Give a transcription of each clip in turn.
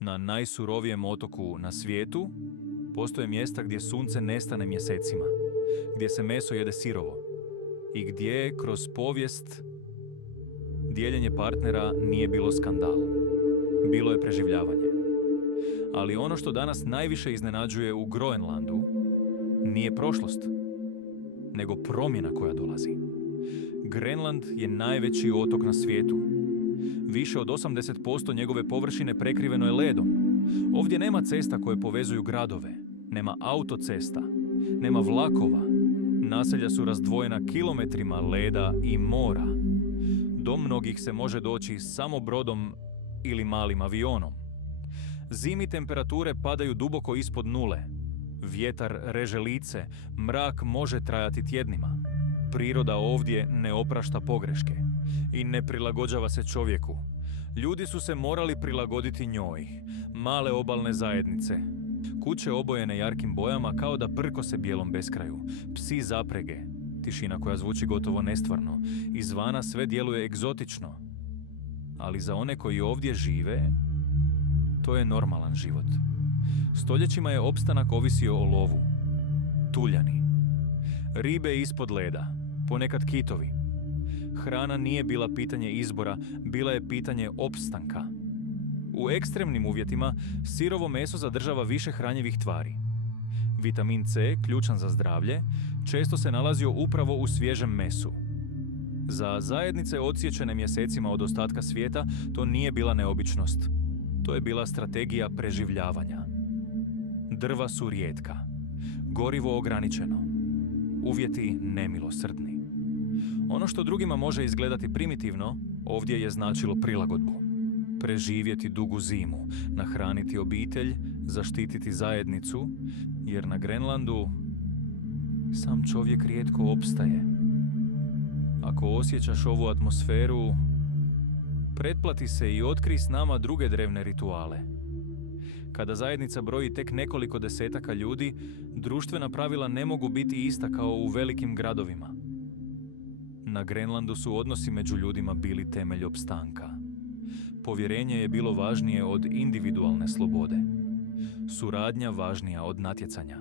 Na najsurovijem otoku na svijetu postoje mjesta gdje sunce nestane mjesecima, gdje se meso jede sirovo i gdje kroz povijest dijeljenje partnera nije bilo skandal. Bilo je preživljavanje. Ali ono što danas najviše iznenađuje u Groenlandu nije prošlost, nego promjena koja dolazi. Grenland je najveći otok na svijetu. Više od 80% njegove površine prekriveno je ledom. Ovdje nema cesta koje povezuju gradove, nema autocesta, nema vlakova. Naselja su razdvojena kilometrima leda i mora. Do mnogih se može doći samo brodom ili malim avionom. Zimi temperature padaju duboko ispod nule. Vjetar reže lice, mrak može trajati tjednima. Priroda ovdje ne oprašta pogreške i ne prilagođava se čovjeku. Ljudi su se morali prilagoditi njoj. Male obalne zajednice. Kuće obojene jarkim bojama kao da prkose bijelom beskraju. Psi zaprege. Tišina koja zvuči gotovo nestvarno. Izvana sve djeluje egzotično. Ali za one koji ovdje žive, to je normalan život. Stoljećima je opstanak ovisio o lovu. Tuljani. Ribe ispod leda. Ponekad kitovi. Hrana nije bila pitanje izbora, bila je pitanje opstanka. U ekstremnim uvjetima sirovo meso zadržava više hranjivih tvari. Vitamin C, ključan za zdravlje, često se nalazio upravo u svježem mesu. Za zajednice odsječene mjesecima od ostatka svijeta to nije bila neobičnost. To je bila strategija preživljavanja. Drva su rijetka. Gorivo ograničeno. Uvjeti nemilosrdni. Ono što drugima može izgledati primitivno, ovdje je značilo prilagodbu. Preživjeti dugu zimu, nahraniti obitelj, zaštititi zajednicu, jer na Grenlandu sam čovjek rijetko opstaje. Ako osjećaš ovu atmosferu, pretplati se i otkri s nama druge drevne rituale. Kada zajednica broji tek nekoliko desetaka ljudi, društvena pravila ne mogu biti ista kao u velikim gradovima. Na Grenlandu su odnosi među ljudima bili temelj opstanka. Povjerenje je bilo važnije od individualne slobode. Suradnja važnija od natjecanja.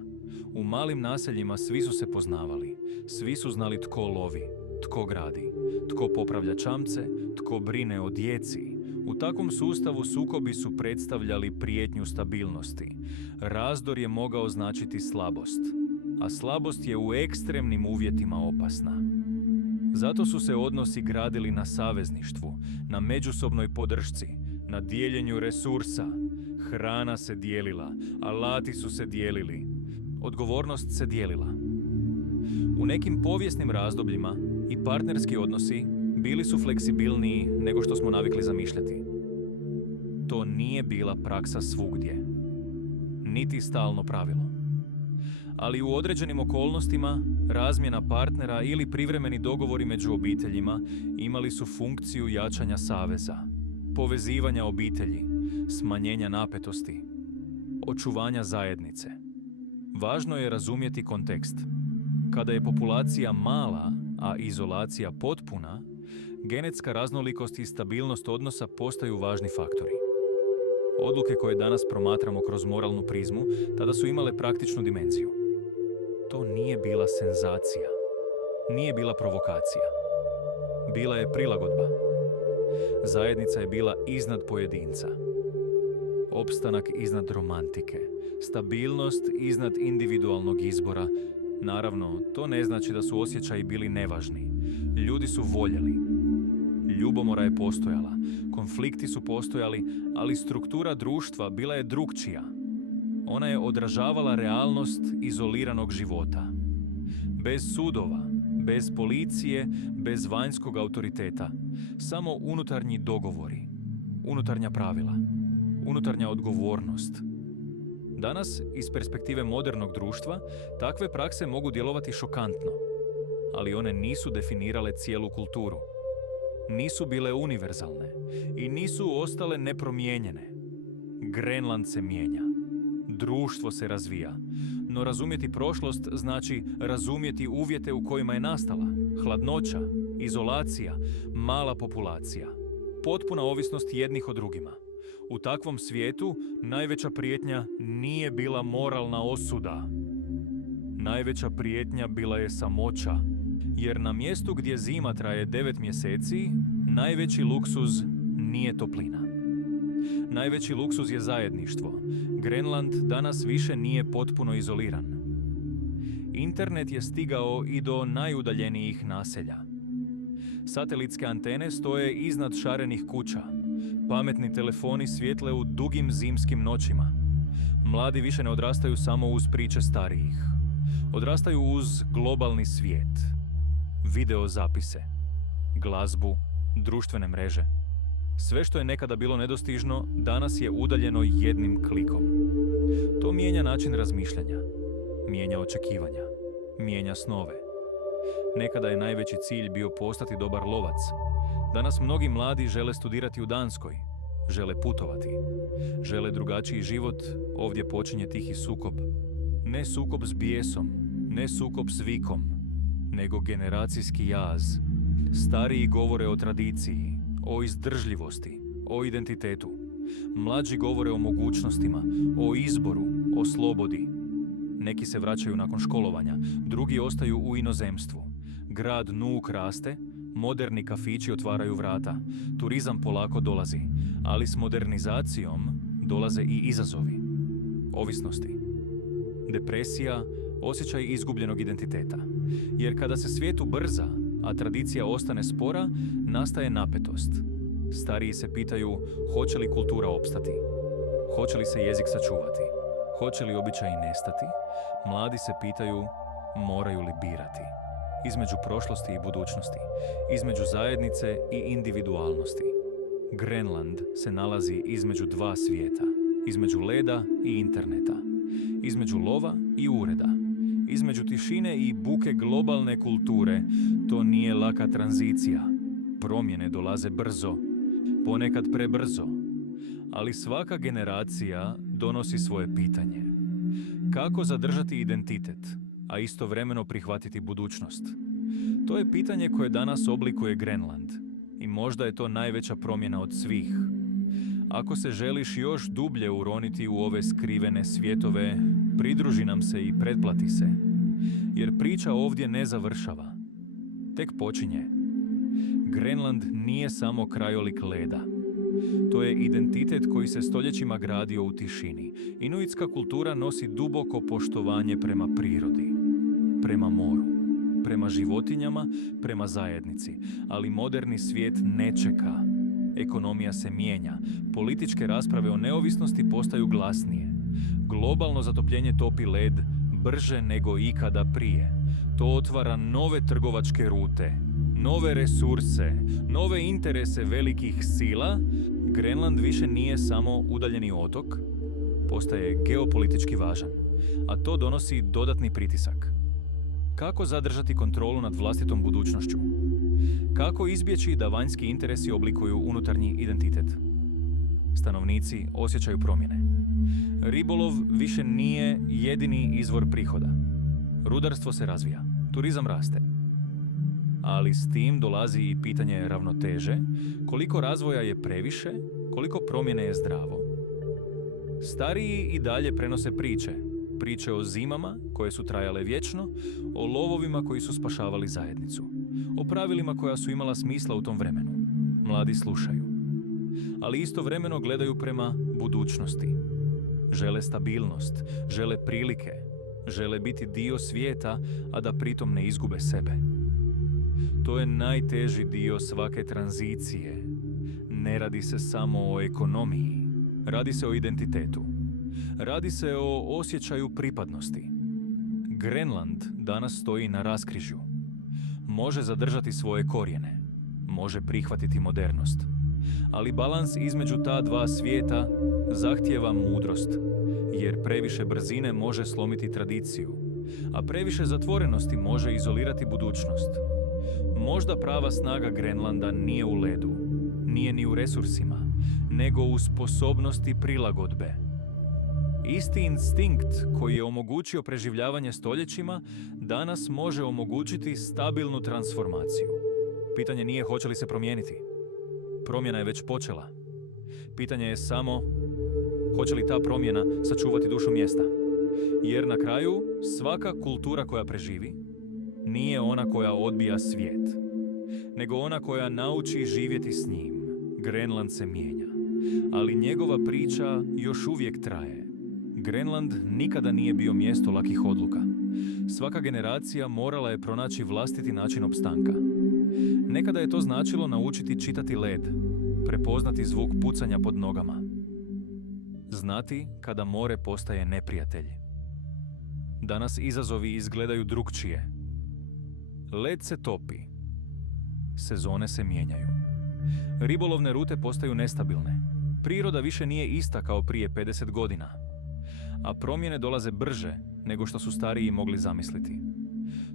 U malim naseljima svi su se poznavali. Svi su znali tko lovi, tko gradi, tko popravlja čamce, tko brine o djeci. U takvom sustavu sukobi su predstavljali prijetnju stabilnosti. Razdor je mogao značiti slabost, a slabost je u ekstremnim uvjetima opasna. Zato su se odnosi gradili na savezništvu, na međusobnoj podršci, na dijeljenju resursa. Hrana se dijelila, alati su se dijelili, odgovornost se dijelila. U nekim povijesnim razdobljima i partnerski odnosi bili su fleksibilniji nego što smo navikli zamišljati. To nije bila praksa svugdje, niti stalno pravilo. Ali u određenim okolnostima razmjena partnera ili privremeni dogovori među obiteljima imali su funkciju jačanja saveza, povezivanja obitelji, smanjenja napetosti, očuvanja zajednice. Važno je razumjeti kontekst. Kada je populacija mala, a izolacija potpuna, genetska raznolikost i stabilnost odnosa postaju važni faktori. Odluke koje danas promatramo kroz moralnu prizmu tada su imale praktičnu dimenziju. To nije bila senzacija, nije bila provokacija. Bila je prilagodba. Zajednica je bila iznad pojedinca. Opstanak iznad romantike. Stabilnost iznad individualnog izbora. Naravno, to ne znači da su osjećaji bili nevažni. Ljudi su voljeli. Ljubomora je postojala. Konflikti su postojali, ali struktura društva bila je drukčija. Ona je odražavala realnost izoliranog života. Bez sudova, bez policije, bez vanjskog autoriteta. Samo unutarnji dogovori, unutarnja pravila, unutarnja odgovornost. Danas, iz perspektive modernog društva, takve prakse mogu djelovati šokantno, ali one nisu definirale cijelu kulturu. Nisu bile univerzalne i nisu ostale nepromijenjene. Grenland se mijenja. Društvo se razvija. No razumjeti prošlost znači razumjeti uvjete u kojima je nastala. Hladnoća, izolacija, mala populacija. Potpuna ovisnost jednih o drugima. U takvom svijetu najveća prijetnja nije bila moralna osuda. Najveća prijetnja bila je samoća, jer na mjestu gdje zima traje 9 mjeseci, najveći luksuz nije toplina. Najveći luksuz je zajedništvo. Grenland danas više nije potpuno izoliran. Internet je stigao i do najudaljenijih naselja. Satelitske antene stoje iznad šarenih kuća. Pametni telefoni svijetle u dugim zimskim noćima. Mladi više ne odrastaju samo uz priče starijih. Odrastaju uz globalni svijet. Video zapise, glazbu, društvene mreže. Sve što je nekada bilo nedostižno, danas je udaljeno jednim klikom. To mijenja način razmišljanja, mijenja očekivanja, mijenja snove. Nekada je najveći cilj bio postati dobar lovac. Danas mnogi mladi žele studirati u Danskoj, žele putovati, žele drugačiji život, ovdje počinje tihi sukob. Ne sukob s bijesom, ne sukob s vikom, nego generacijski jaz. Stariji govore o tradiciji, o izdržljivosti, o identitetu. Mlađi govore o mogućnostima, o izboru, o slobodi. Neki se vraćaju nakon školovanja, drugi ostaju u inozemstvu. Grad Nuuk raste, moderni kafići otvaraju vrata, turizam polako dolazi, ali s modernizacijom dolaze i izazovi. Ovisnosti, depresija, osjećaj izgubljenog identiteta. Jer kada se svijet ubrza, a tradicija ostane spora, nastaje napetost. Stariji se pitaju hoće li kultura opstati, hoće li se jezik sačuvati, hoće li običaji nestati. Mladi se pitaju moraju li birati između prošlosti i budućnosti, između zajednice i individualnosti. Grenland se nalazi između dva svijeta, između leda i interneta, između lova i ureda, između tišine i buke globalne kulture. To nije laka tranzicija. Promjene dolaze brzo, ponekad prebrzo, ali svaka generacija donosi svoje pitanje. Kako zadržati identitet, a istovremeno prihvatiti budućnost? To je pitanje koje danas oblikuje Grenland i možda je to najveća promjena od svih. Ako se želiš još dublje uroniti u ove skrivene svjetove, pridruži nam se i pretplati se, jer priča ovdje ne završava. Tek počinje. Grenland nije samo krajolik leda. To je identitet koji se stoljećima gradio u tišini. Inuitska kultura nosi duboko poštovanje prema prirodi, prema moru, prema životinjama, prema zajednici. Ali moderni svijet ne čeka. Ekonomija se mijenja. Političke rasprave o neovisnosti postaju glasnije. Globalno zatopljenje topi led brže nego ikada prije. To otvara nove trgovačke rute, nove resurse, nove interese velikih sila. Grenland više nije samo udaljeni otok, postaje geopolitički važan, a to donosi dodatni pritisak. Kako zadržati kontrolu nad vlastitom budućnošću? Kako izbjeći da vanjski interesi oblikuju unutarnji identitet? Stanovnici osjećaju promjene. Ribolov više nije jedini izvor prihoda. Rudarstvo se razvija, turizam raste. Ali s tim dolazi i pitanje ravnoteže, koliko razvoja je previše, koliko promjene je zdravo. Stariji i dalje prenose priče o zimama koje su trajale vječno, o lovovima koji su spašavali zajednicu, o pravilima koja su imala smisla u tom vremenu. Mladi slušaju, ali istovremeno gledaju prema budućnosti. Žele stabilnost, žele prilike, žele biti dio svijeta, a da pritom ne izgube sebe. To je najteži dio svake tranzicije. Ne radi se samo o ekonomiji, radi se o identitetu. Radi se o osjećaju pripadnosti. Grenland danas stoji na raskrižju. Može zadržati svoje korijene, može prihvatiti modernost. Ali balans između ta dva svijeta zahtijeva mudrost, jer previše brzine može slomiti tradiciju, a previše zatvorenosti može izolirati budućnost. Možda prava snaga Grenlanda nije u ledu, nije ni u resursima, nego u sposobnosti prilagodbe. Isti instinkt koji je omogućio preživljavanje stoljećima, danas može omogućiti stabilnu transformaciju. Pitanje nije hoće li se promijeniti. Promjena je već počela. Pitanje je samo hoće li ta promjena sačuvati dušu mjesta. Jer na kraju svaka kultura koja preživi nije ona koja odbija svijet, nego ona koja nauči živjeti s njim. Grenland se mijenja, ali njegova priča još uvijek traje. Grenland nikada nije bio mjesto lakih odluka. Svaka generacija morala je pronaći vlastiti način opstanka. Nekada je to značilo naučiti čitati led, prepoznati zvuk pucanja pod nogama, znati kada more postaje neprijatelj. Danas izazovi izgledaju drukčije. Led se topi. Sezone se mijenjaju. Ribolovne rute postaju nestabilne. Priroda više nije ista kao prije 50 godina. A promjene dolaze brže nego što su stariji mogli zamisliti.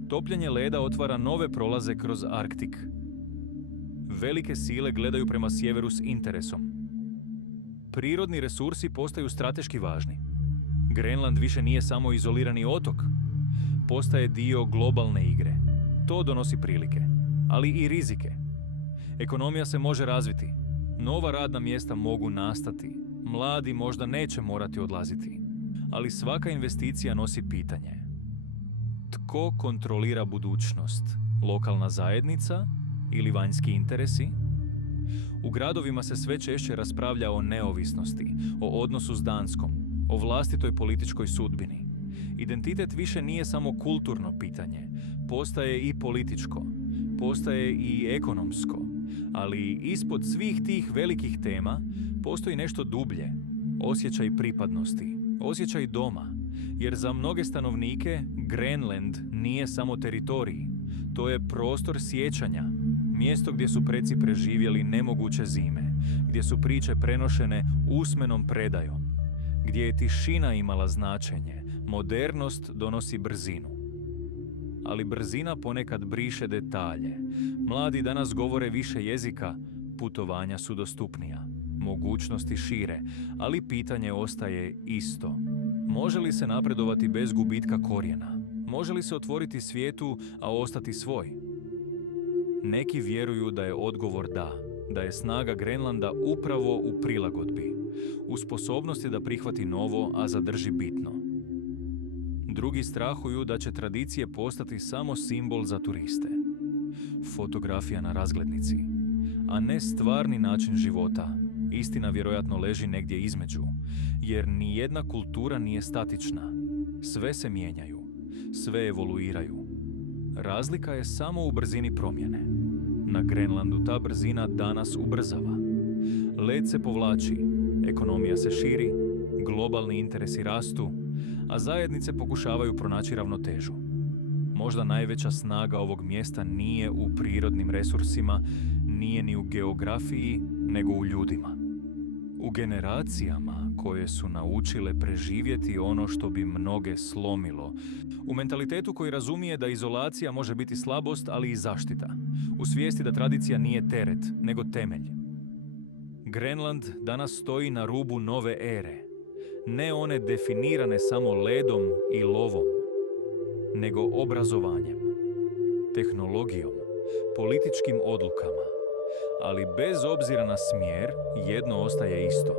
Topljenje leda otvara nove prolaze kroz Arktik. Velike sile gledaju prema sjeveru s interesom. Prirodni resursi postaju strateški važni. Grenland više nije samo izolirani otok. Postaje dio globalne igre. To donosi prilike, ali i rizike. Ekonomija se može razviti. Nova radna mjesta mogu nastati. Mladi možda neće morati odlaziti. Ali svaka investicija nosi pitanje. Tko kontrolira budućnost? Lokalna zajednica ili vanjski interesi? U gradovima se sve češće raspravlja o neovisnosti, o odnosu s Danskom, o vlastitoj političkoj sudbini. Identitet više nije samo kulturno pitanje, postaje i političko, postaje i ekonomsko, ali ispod svih tih velikih tema postoji nešto dublje, osjećaj pripadnosti, osjećaj doma, jer za mnoge stanovnike Grenland nije samo teritorij, to je prostor sjećanja, mjesto gdje su preci preživjeli nemoguće zime, gdje su priče prenošene usmenom predajom, gdje je tišina imala značenje, modernost donosi brzinu. Ali brzina ponekad briše detalje. Mladi danas govore više jezika, putovanja su dostupnija, mogućnosti šire, ali pitanje ostaje isto. Može li se napredovati bez gubitka korijena? Može li se otvoriti svijetu, a ostati svoj? Neki vjeruju da je odgovor da je snaga Grenlanda upravo u prilagodbi, u sposobnosti da prihvati novo, a zadrži bitno. Drugi strahuju da će tradicije postati samo simbol za turiste. Fotografija na razglednici, a ne stvarni način života. Istina vjerojatno leži negdje između, jer ni jedna kultura nije statična. Sve se mijenjaju, sve evoluiraju. Razlika je samo u brzini promjene. Na Grenlandu ta brzina danas ubrzava. Led se povlači, ekonomija se širi, globalni interesi rastu, a zajednice pokušavaju pronaći ravnotežu. Možda najveća snaga ovog mjesta nije u prirodnim resursima, nije ni u geografiji, nego u ljudima. U generacijama koje su naučile preživjeti ono što bi mnoge slomilo. U mentalitetu koji razumije da izolacija može biti slabost, ali i zaštita. U svijesti da tradicija nije teret, nego temelj. Grenland danas stoji na rubu nove ere. Ne one definirane samo ledom i lovom, nego obrazovanjem, tehnologijom, političkim odlukama. Ali bez obzira na smjer, jedno ostaje isto.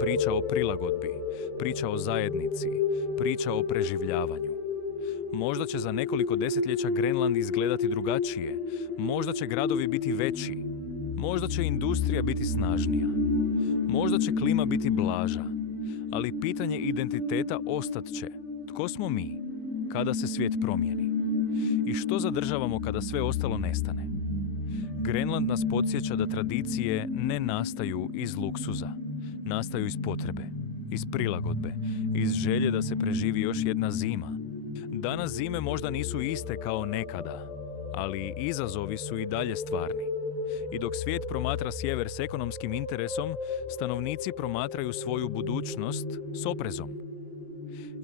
Priča o prilagodbi, priča o zajednici, priča o preživljavanju. Možda će za nekoliko desetljeća Grenland izgledati drugačije, možda će gradovi biti veći, možda će industrija biti snažnija, možda će klima biti blaža, ali pitanje identiteta ostat će. Tko smo mi kada se svijet promijeni? I što zadržavamo kada sve ostalo nestane? Grenland nas podsjeća da tradicije ne nastaju iz luksuza, nastaju iz potrebe, iz prilagodbe, iz želje da se preživi još jedna zima. Danas zime možda nisu iste kao nekada, ali izazovi su i dalje stvarni. I dok svijet promatra sjever s ekonomskim interesom, stanovnici promatraju svoju budućnost s oprezom.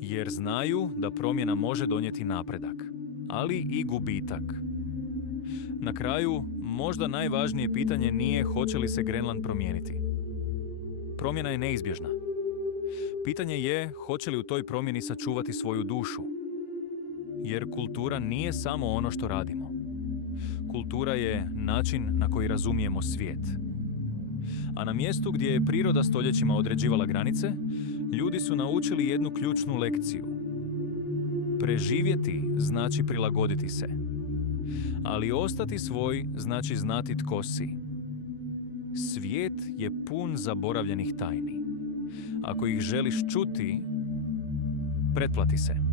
Jer znaju da promjena može donijeti napredak, ali i gubitak. Na kraju, možda najvažnije pitanje nije hoće li se Grenland promijeniti. Promjena je neizbježna. Pitanje je hoće li u toj promjeni sačuvati svoju dušu. Jer kultura nije samo ono što radimo. Kultura je način na koji razumijemo svijet. A na mjestu gdje je priroda stoljećima određivala granice, ljudi su naučili jednu ključnu lekciju. Preživjeti znači prilagoditi se. Ali ostati svoj znači znati tko si. Svijet je pun zaboravljenih tajni. Ako ih želiš čuti, pretplati se.